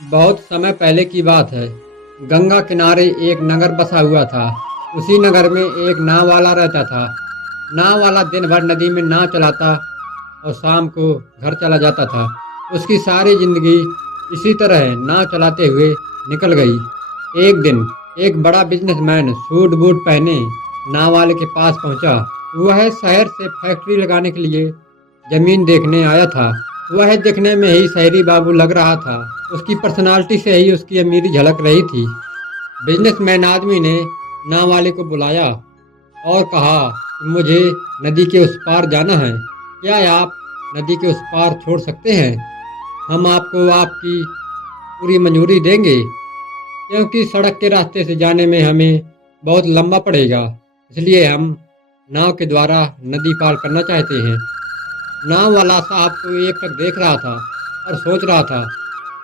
बहुत समय पहले की बात है। गंगा किनारे एक नगर बसा हुआ था। उसी नगर में एक नाव वाला रहता था। नाव वाला दिन भर नदी में नाव चलाता और शाम को घर चला जाता था। उसकी सारी जिंदगी इसी तरह नाव चलाते हुए निकल गई। एक दिन एक बड़ा बिजनेसमैन सूट बूट पहने नाव वाले के पास पहुंचा। वह शहर से फैक्ट्री लगाने के लिए जमीन देखने आया था। वह दिखने में ही शहरी बाबू लग रहा था। उसकी पर्सनालिटी से ही उसकी अमीरी झलक रही थी। बिजनेसमैन आदमी ने नाव वाले को बुलाया और कहा कि मुझे नदी के उस पार जाना है। क्या आप नदी के उस पार छोड़ सकते हैं? हम आपको आपकी पूरी मंजूरी देंगे, क्योंकि सड़क के रास्ते से जाने में हमें बहुत लंबा पड़ेगा। इसलिए हम नाव के द्वारा नदी पार करना चाहते हैं। नाव वाला साहब को एक टक देख रहा था और सोच रहा था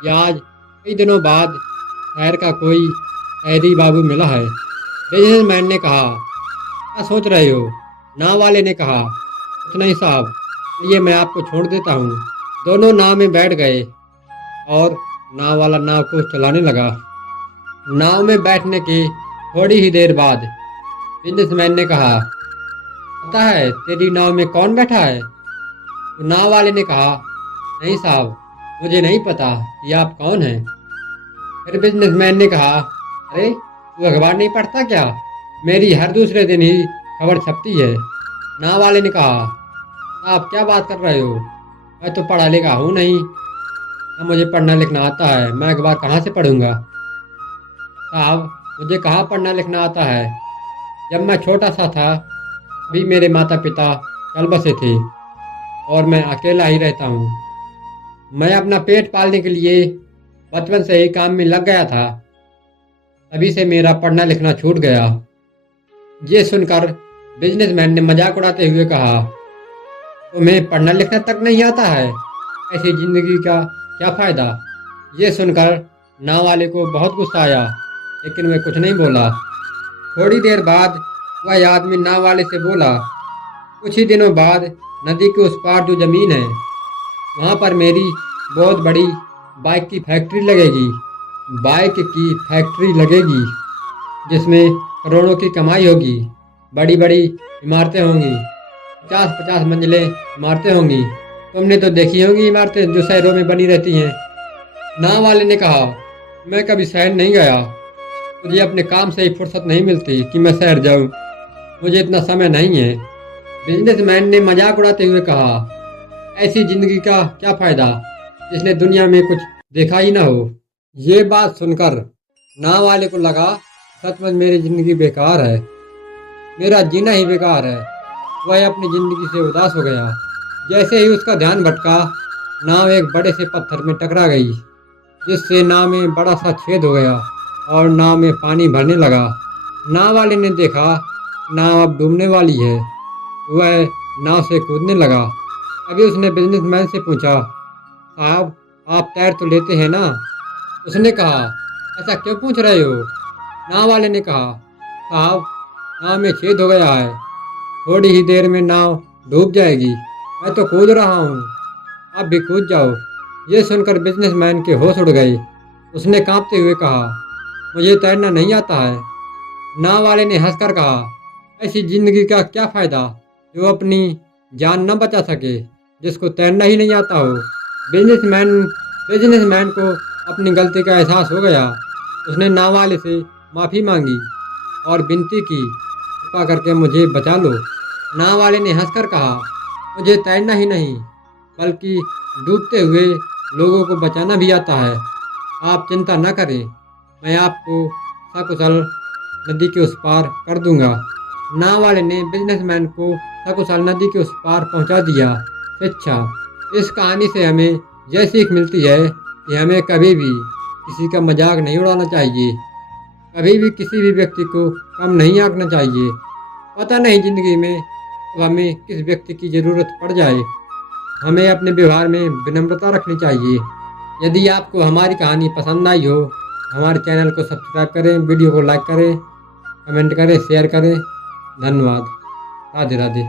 कि आज कई दिनों बाद शहर का कोई शहरी बाबू मिला है। बिजनेसमैन ने कहा, क्या सोच रहे हो? नाव वाले ने कहा, कुछ नहीं साहब, ये मैं आपको छोड़ देता हूँ। दोनों नाव में बैठ गए और नाव वाला नाव को चलाने लगा। नाव में बैठने के थोड़ी ही देर बाद बिजनेसमैन ने कहा, पता है तेरी नाव में कौन बैठा है? तो नाव वाले ने कहा, नहीं साहब, मुझे नहीं पता कि आप कौन हैं। फिर बिजनेसमैन ने कहा, अरे तू अखबार नहीं पढ़ता क्या? मेरी हर दूसरे दिन ही खबर छपती है। नाव वाले ने कहा, आप क्या बात कर रहे हो? मैं तो पढ़ा लिखा हूँ नहीं, ना मुझे पढ़ना लिखना आता है। मैं अखबार कहाँ से पढ़ूंगा? साहब, मुझे कहाँ पढ़ना लिखना आता है। जब मैं छोटा सा था अभी मेरे माता पिता चल बसे थे और मैं अकेला ही रहता हूँ। मैं अपना पेट पालने के लिए बचपन से ही काम में लग गया था। तभी से मेरा पढ़ना लिखना छूट गया। ये सुनकर बिजनेसमैन ने मजाक उड़ाते हुए कहा, तुम्हें पढ़ना लिखना तक नहीं आता है? ऐसी जिंदगी का क्या फ़ायदा? ये सुनकर नाव वाले को बहुत गुस्सा आया, लेकिन वह कुछ नहीं बोला। थोड़ी देर बाद वह आदमी नाव वाले से बोला, कुछ ही दिनों बाद नदी के उस पार जो ज़मीन है, वहाँ पर मेरी बहुत बड़ी बाइक की फैक्ट्री लगेगी। बाइक की फैक्ट्री लगेगी जिसमें करोड़ों की कमाई होगी। बड़ी बड़ी इमारतें होंगी, 50-50 मंजिलें इमारतें होंगी। तुमने तो देखी होंगी इमारतें जो शहरों में बनी रहती हैं। नाव वाले ने कहा, मैं कभी शहर नहीं गया। मुझे अपने काम से ही फुर्सत नहीं मिलती कि मैं शहर जाऊं। मुझे इतना समय नहीं है। बिजनेसमैन ने मजाक उड़ाते हुए कहा, ऐसी जिंदगी का क्या फ़ायदा जिसने दुनिया में कुछ देखा ही ना हो। ये बात सुनकर नाव वाले को लगा, सचमुच मेरी ज़िंदगी बेकार है, मेरा जीना ही बेकार है। वह अपनी ज़िंदगी से उदास हो गया। जैसे ही उसका ध्यान भटका, नाव एक बड़े से पत्थर में टकरा गई, जिससे नाव में बड़ा सा छेद हो गया और नाव में पानी भरने लगा। नाव वाले ने देखा नाव अब डूबने वाली है। वह नाव से कूदने लगा। अभी उसने बिजनेसमैन से पूछा, साहब आप तैर तो लेते हैं ना? उसने कहा, ऐसा क्यों पूछ रहे हो? नाव वाले ने कहा, साहब नाव में छेद हो गया है, थोड़ी ही देर में नाव डूब जाएगी। मैं तो कूद रहा हूँ, आप भी कूद जाओ। ये सुनकर बिजनेसमैन के होश उड़ गए। उसने कांपते हुए कहा, मुझे तैरना नहीं आता है। नाव वाले ने हंसकर कहा, ऐसी जिंदगी का क्या फ़ायदा जो अपनी जान न बचा सके, जिसको तैरना ही नहीं आता हो। बिजनेसमैन को अपनी गलती का एहसास हो गया। उसने नाव वाले से माफ़ी मांगी और विनती की, कृपा करके मुझे बचा लो। नाव वाले ने हंसकर कहा, मुझे तैरना ही नहीं बल्कि डूबते हुए लोगों को बचाना भी आता है। आप चिंता न करें, मैं आपको सकुशल नदी के उस पार कर दूंगा। नाव वाले ने बिजनेसमैन को सकुशल नदी के उस पार पहुंचा दिया। शिक्षा, इस कहानी से हमें यह सीख मिलती है कि हमें कभी भी किसी का मजाक नहीं उड़ाना चाहिए, कभी भी किसी भी व्यक्ति को कम नहीं आंकना चाहिए। पता नहीं ज़िंदगी में तो हमें किस व्यक्ति की ज़रूरत पड़ जाए। हमें अपने व्यवहार में विनम्रता रखनी चाहिए। यदि आपको हमारी कहानी पसंद आई हो, हमारे चैनल को सब्सक्राइब करें, वीडियो को लाइक करें, कमेंट करें, शेयर करें। धन्यवाद। राधे राधे।